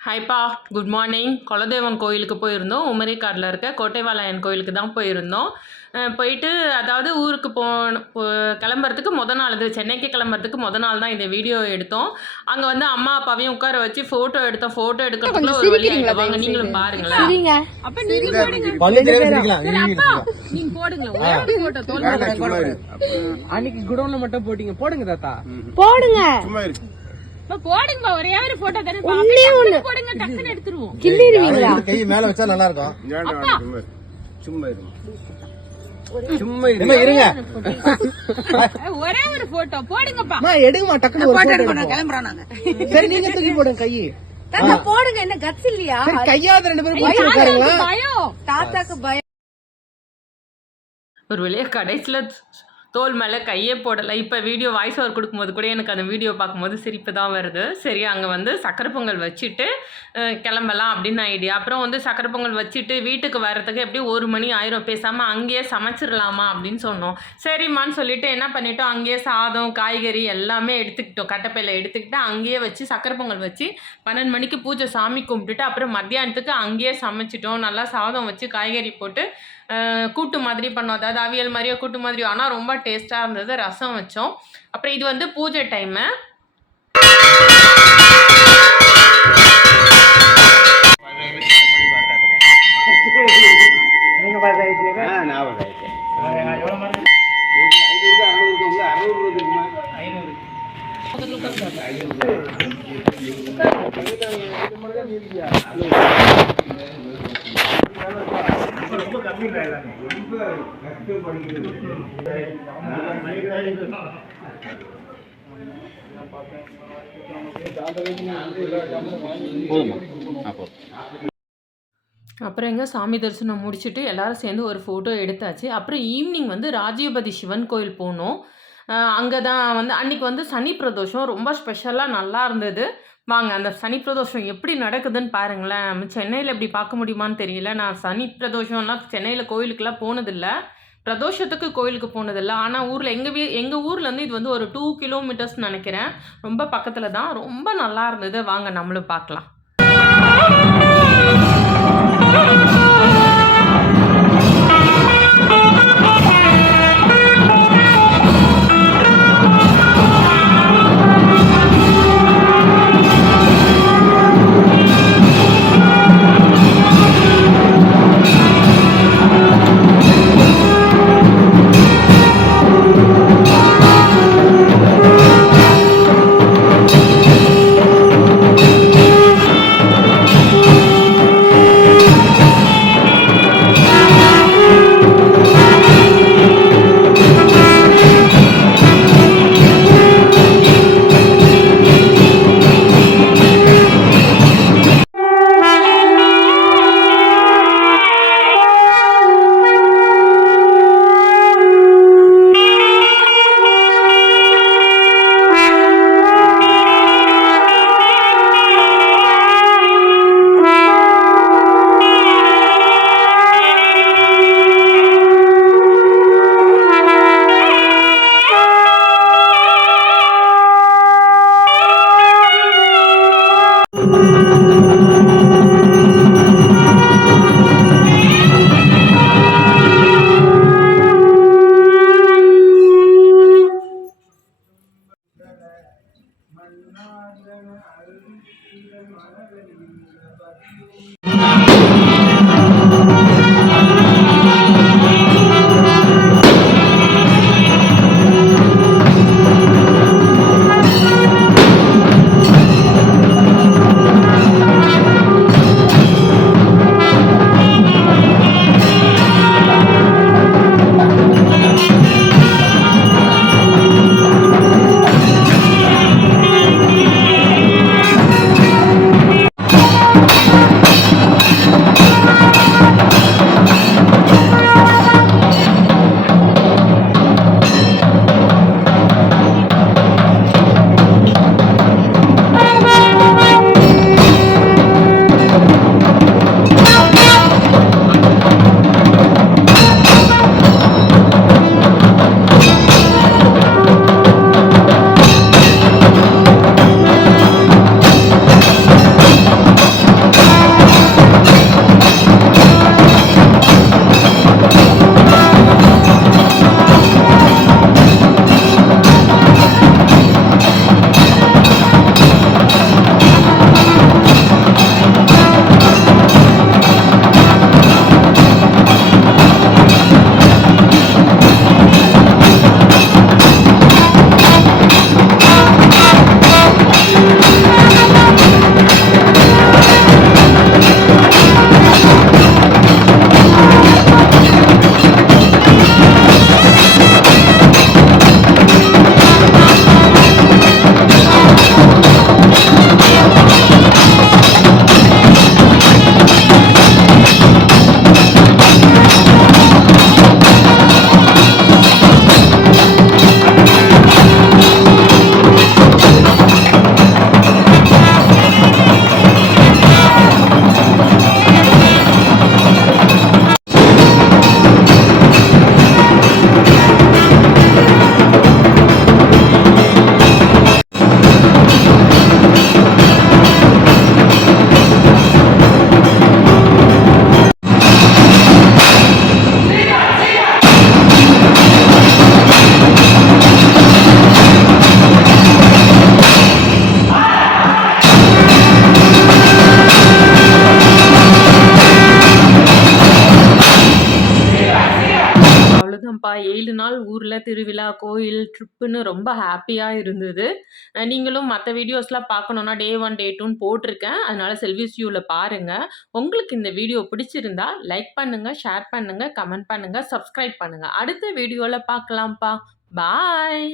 ஹாய்ப்பா, good morning. குலதெய்வம் கோயிலுக்கு போயிருந்தோம். உமரிக்காட்டில் இருக்க கோட்டைவாளையன் கோயிலுக்கு தான் போயிருந்தோம். போயிட்டு அதாவது ஊருக்கு கிளம்புறதுக்கு நாள், இது சென்னைக்கு கிளம்புறதுக்கு நாள் தான் இந்த வீடியோ எடுத்தோம். அங்கே வந்து அம்மா அப்பாவையும் உட்கார வச்சு ஃபோட்டோ எடுத்தோம். ஃபோட்டோ எடுக்கிறதுக்குள்ள ஒரு வழி ஆகிடும். வாங்க நீங்களும் பாருங்களேன். அன்னைக்கு குடோன்ல மட்டும் போட்டீங்க, போடுங்க தாத்தா, போடுங்க. போடுங்க, ஒரே ஒரு போட்டோ தானே போடுங்க, டக்குன்னு எடுத்துருவோம். கிள்ளிடுவீங்களா? கை மேல வச்சா நல்லா இருக்கும். சும்மா இருங்க, சும்மா இருங்க. ஒரே ஒரு போட்டோ போடுங்கப்பா. எடுங்கம்மா, டக்குனு ஒரு போட்டோ கிளம்புறோம் நாங்க. சரி, நீங்க தூக்கி போடுங்க கையை. போடுங்க. என்ன கட்ஸ் இல்லையா? கையாவது 2 பேரும் உட்காருங்களா? பயம், தாத்தாக்கு பயம். ஒரு வழியாக கடைசியில் தோல் மேலே கையே போடலை. இப்போ வீடியோ வாய்ஸ் ஓவர் கொடுக்கும்போது கூட எனக்கு அந்த வீடியோ பார்க்கும்போது சிரிப்பு தான் வருது. சரி, அங்கே வந்து சக்கரை பொங்கல் வச்சுட்டு கிளம்பலாம் அப்படின்னு ஐடியா. அப்புறம் வந்து சக்கரை பொங்கல் வச்சுட்டு வீட்டுக்கு வர்றதுக்கு எப்படியும் 1 மணி ஆயிரும். பேசாமல் அங்கேயே சமைச்சிடலாமா அப்படின்னு சொன்னோம். சரிம்மான்னு சொல்லிட்டு என்ன பண்ணிட்டோம், அங்கேயே சாதம் காய்கறி எல்லாமே எடுத்துக்கிட்டோம். கட்டப்பையில் எடுத்துக்கிட்டு அங்கேயே வச்சு சக்கரை பொங்கல் வச்சு 12 மணிக்கு பூஜை சாமி கும்பிட்டுட்டு அப்புறம் மத்தியானத்துக்கு அங்கேயே சமைச்சிட்டோம். நல்லா சாதம் வச்சு காய்கறி போட்டு கூட்டு மாதிரி பண்ணோம். அதாவது அவியல் மாதிரியோ கூட்டு மாதிரியோ, ஆனால் ரொம்ப டேஸ்ட்டாக இருந்தது. ரசம் வச்சோம். அப்புறம் இது வந்து பூஜை டைமு. அப்புறம் எங்கே சாமி தரிசனம் முடிச்சுட்டு எல்லாரும் சேர்ந்து ஒரு ஃபோட்டோ எடுத்தாச்சு. அப்புறம் ஈவினிங் வந்து ராஜீவ்பதி சிவன் கோயில் போனோம். அங்கே தான் வந்து அன்றைக்கி வந்து சனி பிரதோஷம் ரொம்ப ஸ்பெஷலாக நல்லா இருந்தது. வாங்க அந்த சனி பிரதோஷம் எப்படி நடக்குதுன்னு பாருங்களேன். நம்ம சென்னையில் எப்படி பார்க்க முடியுமான்னு தெரியல. நான் சனி பிரதோஷம்லாம் சென்னையில் கோயிலுக்கெல்லாம் போனதில்லை, பிரதோஷத்துக்கு கோயிலுக்கு போனதில்லை. ஆனால் ஊரில் எங்கள் ஊர்லேருந்து இது வந்து ஒரு 2 கிலோமீட்டர்ஸ் நினைக்கிறேன். ரொம்ப பக்கத்தில் தான். ரொம்ப நல்லா இருந்தது. வாங்க நம்மளும் பார்க்கலாம். அவ்வளோதான்ப்பா 7 நாள் ஊரில் திருவிழா, கோயில், ட்ரிப்புன்னு ரொம்ப ஹாப்பியாக இருந்தது. நீங்களும் மற்ற வீடியோஸ்லாம் பார்க்கணுன்னா டே 1, டே 2ன்னு போட்டிருக்கேன். அதனால செல்விஸ் வியூவில் பாருங்கள். உங்களுக்கு இந்த வீடியோ பிடிச்சிருந்தா லைக் பண்ணுங்கள், ஷேர் பண்ணுங்கள், கமெண்ட் பண்ணுங்கள், சப்ஸ்கிரைப் பண்ணுங்கள். அடுத்த வீடியோவில் பார்க்கலாம்ப்பா. பாய்.